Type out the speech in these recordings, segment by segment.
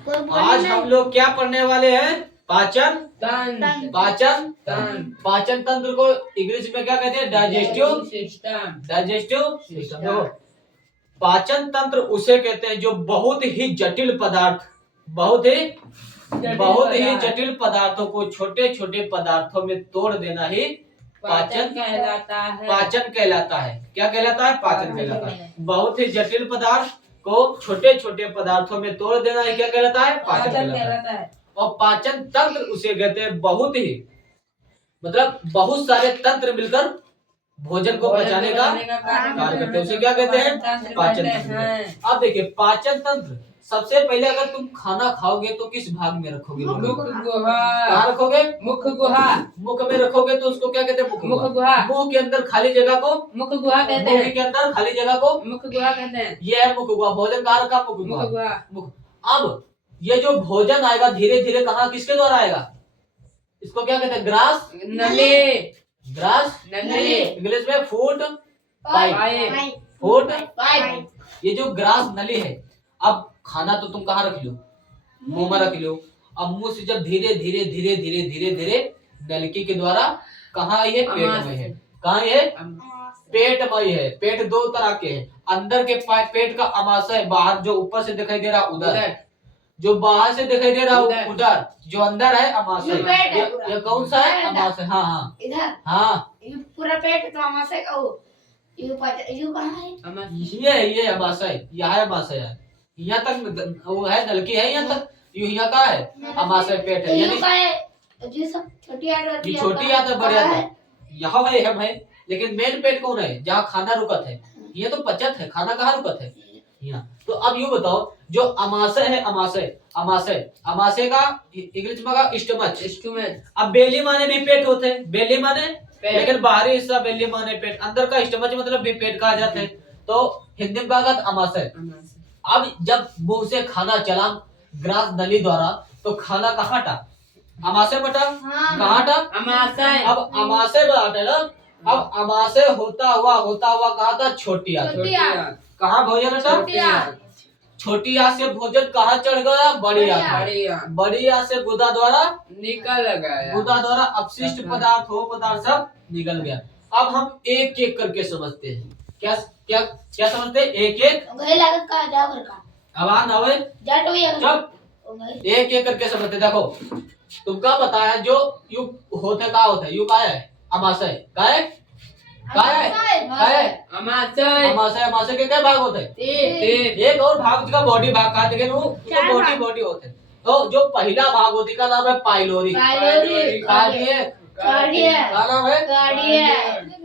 आज हम लोग क्या पढ़ने वाले हैं? पाचन तंत्र। पाचन तंत्र। पाचन तंत्र को इंग्लिश में क्या कहते हैं? Digestive system. Digestive system. देखो, पाचन तंत्र उसे कहते हैं जो बहुत ही जटिल पदार्थों को छोटे छोटे पदार्थों में तोड़ देना ही पाचन कहलाता है। पाचन कहलाता है। क्या कहलाता है? पाचन कहलाता है। बहुत ही जटिल पदार्थ को छोटे छोटे पदार्थों में तोड़ देना ही क्या कहलाता है? पाचन कहलाता है। और पाचन तंत्र उसे कहते हैं बहुत ही बहुत सारे तंत्र मिलकर भोजन को पचाने का कार्य करते हैं। उसे क्या कहते हैं? पाचन तंत्र। अब देखिए, पाचन तंत्र सबसे पहले अगर तुम खाना खाओगे तो किस भाग में रखोगे? कहाँ रखोगे? मुख गुहा। मुख में रखोगे तो उसको क्या कहते हैं? मुख गुहा। मुंह के अंदर खाली जगह को मुख गुहा कहते हैं। मुंह के अंदर खाली जगह को मुख गुहा कहते हैं। ये है मुख गुहा। भोजन कहाँ रखा? मुख गुहा। अब ये जो भोजन आएगा धीरे धीरे कहाँ किसके द्वारा आएगा? इसको क्या कहते हैं? ग्रास नली। ग्रास नली। इंग्लिश में फूड पाइप। Food pipe. ये जो ग्रास नली है, अब खाना तो तुम कहाँ रख लो? मुंह में रख लो। अब मुंह से जब धीरे धीरे धीरे धीरे धीरे धीरे नलकी के द्वारा कहाँ आई है? पेट में है। कहाँ है? पेट में है। पेट दो तरह के हैं। अंदर के पेट का अमाशय, बाहर जो ऊपर से दिखाई दे रहा उधर, जो बाहर से दिखाई दे रहा उधर, जो अंदर है अमाशय। ये कौन सा है? अमाशय। हाँ हाँ इधर। हाँ, पूरा पेट तो अमाशय का हो। यू कहाँ है? ये अमाशय, यह है अमाशय। यहाँ तक वो है, नलकी है यहाँ तक। यहाँ का है अमाशय, पेट है। यानी जो सब छोटी आंत ये छोटी आंत है, बड़ी आंत है। यहाँ है हम है, लेकिन मेन पेट कौन है? जहाँ खाना रुकत है। ये तो पचत है, खाना कहाँ रुकत है? यहाँ। तो अब यूँ बताओ, जो अमाशय है, अमाशय का इंग्लिश में का स्टमच। अब बेली माने भी पेट होते हैं, बेली माने लेकिन बाहरी हिस्सा बेली माने पेट, अंदर का स्टमच मतलब भी पेट कहा जाता है। तो हिंदी में कहा अमाशय। अब जब मुंह से खाना चला ग्रास नली द्वारा तो खाना कहाँ टा? अमाशय बटा। कहाँ टा? अमाशय। अब अमाशय बताते ना। अब अमाशय होता हुआ कहा था? छोटी आंत। कहाँ भोजन था? छोटी आंत से भोजन कहाँ चढ़ गया? बड़ी आंत। बड़ी आंत से गुदा द्वारा निकल गया। गुदा द्वारा अपशिष्ट पदार्थ सब निकल गया। अब हम एक एक करके समझते हैं। क्या क्या क्या समझते हैं? एक एक आवाज ना होए, जब एक एक करके समझते। देखो, तुमका पता है जो यू होते का होता है? यू का है? अमाशय का है? अमाशय के क्या भाग होते हैं? एक और भाग का बॉडी भाग का, लेकिन वो बॉडी होते हैं। तो जो पहला भाग होती का नाम है पाइलोरी। कार्डियक। का नाम है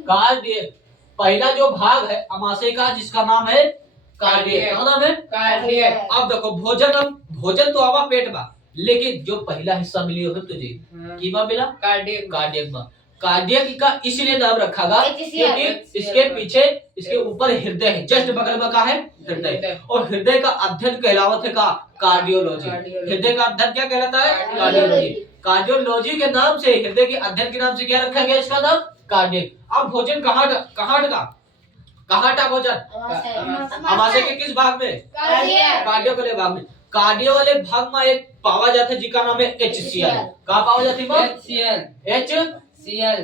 कार्डियक। पहला जो भाग है अमाशय का, जिसका नाम है कार्डियक। क्या नाम है? कार्डियक। अब देखो, भोजन तो आवा पेट में, लेकिन जो पहला हिस्सा मिली हो तुझे कीमा मिला? कार्डियक में। कार्डियक का इसलिए नाम रखा गया क्योंकि इसके पीछे, इसके ऊपर हृदय है। जस्ट बगल में का है? हृदय। और हृदय का अध्ययन कहलावत है का? कार्डियोलॉजी। हृदय का अध्ययन क्या कहलाता है? कार्डियोलॉजी। कार्डियोलॉजी के नाम से, हृदय के अध्ययन के नाम से क्या रखा गया इसका नाम? कार्डियक। अब भोजन कहाँ भोजन? अमाशय के किस भाग में? कार्डियो वाले भाग में। कार्डियो वाले भाग में एक पावा जाता है जिसका नाम है HCl। कहाँ पावा जाती है? HCl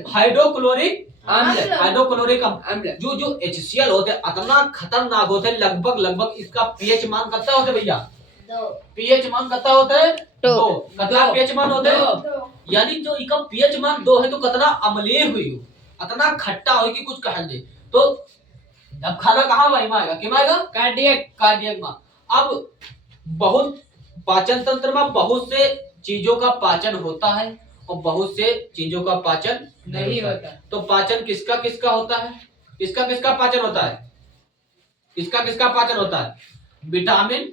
हाइड्रोक्लोरिक अम्ल। जो HCl होते हैं इतना खतरनाक होते हैं, लगभग इसका पीएच मान कितना होता है भैया? पीएच मान कितना होता है? 2। कितना पीएच मान होता है? यानी जो इसका पीएच मान 2 है तो कितना अम्लीय हुई हो, इतना खट्टा हो कि कुछ कहने दे। तो अब खाना कहाँ आएगा? क्यों आएगा? कार्डियक में। अब बहुत पाचन तंत्र में बहुत से चीजों का पाचन होता है और बहुत से चीजों का पाचन नहीं होता। तो पाचन किसका किसका होता है? किसका पाचन होता है? किसका पाचन होता है? विटामिन,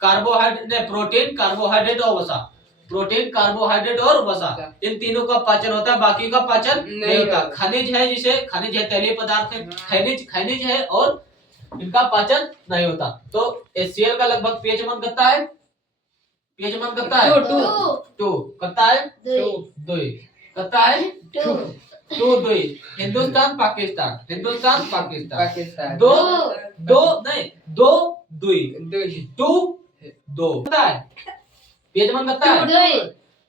कार्बोहाइड्रेट, प्रोटीन, कार्बोहाइड्रेट और वसा। प्रोटीन, कार्बोहाइड्रेट और वसा, इन तीनों का पाचन होता है, बाकी का पाचन नहीं होता। खनिज है, जिसे खनिज है, तैलीय पदार्थ है, खनिज है, और इनका पाचन नहीं होता। तो HCl का लगभग पीएच मान कितना है? पीएच मान कितना है? 2 कितना है? 2 कितना है? 2 हिंदुस्तान पाकिस्तान 2 2 पता है? पेज मन करता है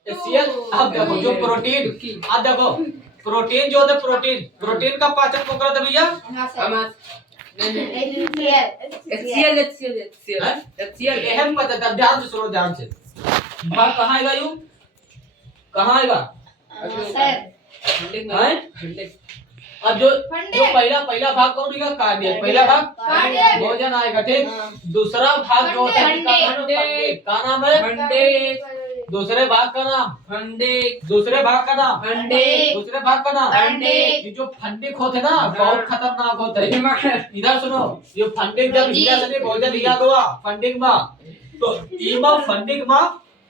HCl। अब देखो जो प्रोटीन, अब देखो प्रोटीन जो होता है, प्रोटीन का पाचन कौन करता है भैया? HCl अहम पता था, ध्यान से सुनो, ध्यान से। भाग कहाँ आएगा यू? कहाँ आएगा? अब जो पहला भाग कौन होगा? कार्डियक। पहला भाग भोजन आएगा, ठीक। दूसरा भाग जो होता है का नाम है? दूसरे भाग का नाम दूसरे भाग का नाम ये जो फंडिक होते ना, बहुत खतरनाक होते हैं। इधर सुनो, ये फंडिक जब से भोजन लिया हुआ फंडिक में, तो इमा फंडिक में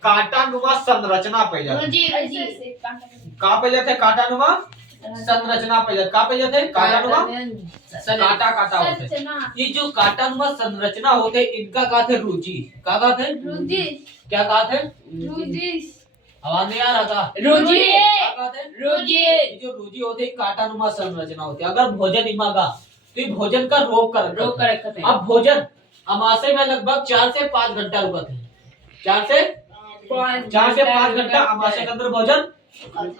कांटानुमा संरचना पे जाती है। कहाँ पे जाते? कांटानुमा संरचना पे जाते। कहाँ पे जाते? कांटानुमा काटा होते। ये जो कांटानुमा संरचना होते, इनका कहा थे रुचि। क्या कहा थे? क्या कहा थे? आवाज नहीं आ रहा था? ये जो रुचि होते कांटानुमा संरचना होती है। अगर भोजन इमागा तो ये भोजन का रोक कर। अब भोजन अमाशय में लगभग 4 से 5 घंटा रुकते हैं। 4 से 5 घंटा अमाशय के अंदर भोजन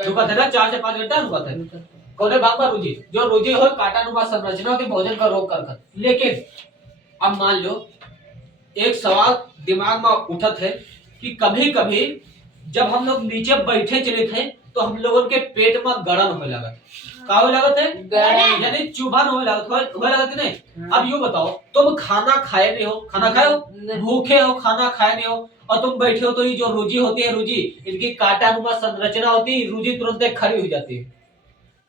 रुकते ना, 4 से 5 घंटा रुकते। कौन भाग में? रुचि। जो रुचि हो कांटानुमा संरचना होती, भोजन का रोक कर। लेकिन अब मान लो एक सवाल दिमाग में उठत है कि कभी कभी जब हम लोग नीचे बैठे चले थे तो हम लोगों के पेट में गड़न होने लगा। क्या होने लगा थे? यानी चुभन होने लगा थी नहीं। अब यूँ बताओ, तुम खाना खाए नहीं हो, खाना खाए हो, भूखे हो, खाना खाए नहीं हो, और तुम बैठे हो, तो ये जो रुचि होती है, रुचि इनकी कांटानुमा संरचना होती है, रुचि तुरंत खड़ी हो जाती है।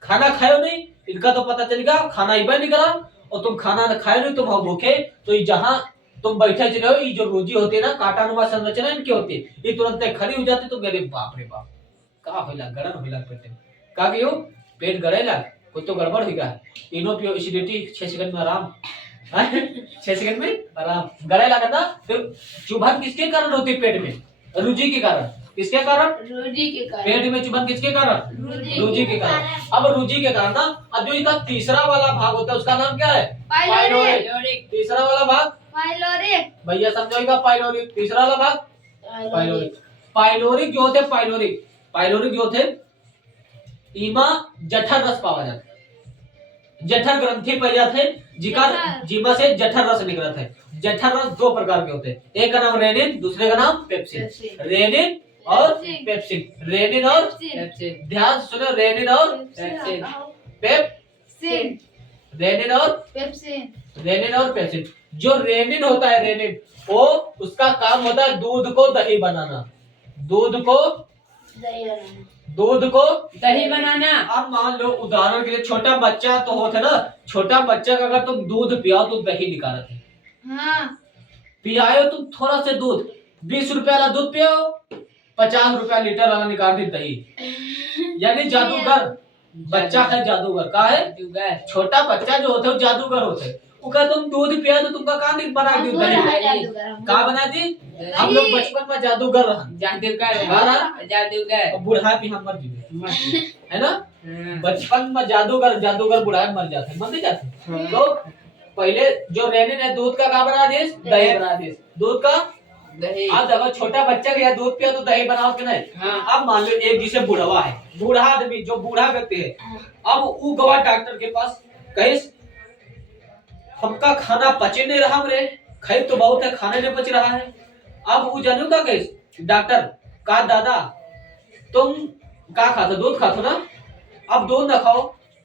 खाना खाए हो नहीं, इनका तो पता चलेगा खाना ही नहीं करा, और तुम खाना खाए नहीं, तुम हो भूखे, तो ये जहाँ तुम बैठे चले हो, ये जो रोजी होती है ना, कांटानुमा संरचना इनकी होती है, ये तुरंत खड़ी हो जाती। तो मेरे बाप रे बाप, कहा होला गड़न होला पेट में, का क्यों पेट गड़ेला, कोई तो गड़बड़ होगा। इनो पियो एसिडिटी 6 सेकंड में आराम, 6 सेकंड में आराम। गड़ेला करना तो चुभन किसके कारण होती है? पेट में रुचि के कारण। किसके कारण? रुचि के कारण। पेट में चुभन किसके कारण? रुचि के कारण। अब रुचि के कारण ना, अब जो इसका तीसरा वाला भाग होता है उसका नाम क्या है? पाइलोरिक। तीसरा वाला भाग पाइलोरिक। भैया समझोगा? पाइलोरिक। तीसरा वाला भाग पाइलोरिक। पाइलोरिक जो होते, पाइलोरिक जो होते, इमा जठर रस पावा जाता है। जठर ग्रंथि पाई जाते हैं, जिमा से जठर रस निकलता है। जठर रस 2 प्रकार के होते हैं, एक का नाम रेनिन, दूसरे का नाम पेप्सिन। रेनिन और पेप्सिन। रेनिन और पेप्सिन, ध्यान सुनो, रेनिन और पेप्सिन। रेनिन और पेप्सिन। जो रेनिन होता है, रेनिन वो उसका काम होता है दूध को दही बनाना। दूध को दही बनाना। अब मान लो उदाहरण के लिए छोटा बच्चा तो होता है ना, छोटा बच्चा का अगर तुम दूध पियाओ तो दही निकालते हैं। पियाओ तुम थोड़ा से दूध, 20 रुपया वाला दूध पियाओ, 50 रुपया लीटर वाला निकाल दी दही। यानी जादूगर बच्चा है, जादूगर का है? छोटा बच्चा जो होता है जादूगर होता है। उनका तुम दूध पिया तो तुमका कहाँ बना दी दही? कहाँ बना दी? हम लोग बचपन में जादूगर बुढ़ा भी हम मर जीवे, है ना? बचपन में जादूगर बुढ़ा मर जाते, मर नहीं जाते। तो पहले जो रेनिन है, दूध का कहाँ बना दिस? दही बना दिस। दूध का दही। अब देखो छोटा बच्चा के दूध पिया तो दही बनाओ कि नहीं? अब मान लो एक जिसे बुढ़वा है, बूढ़ा आदमी, जो बूढ़ा व्यक्ति है, अब वो गवा डॉक्टर के पास कहे हमका खाना पचे नहीं रहा, रे खाई तो बहुत है, खाने नहीं पच रहा है। अब वो जानू का कहे डॉक्टर का दादा तुम का खाते? दूध खाते ना? अब दूध ना खाओ,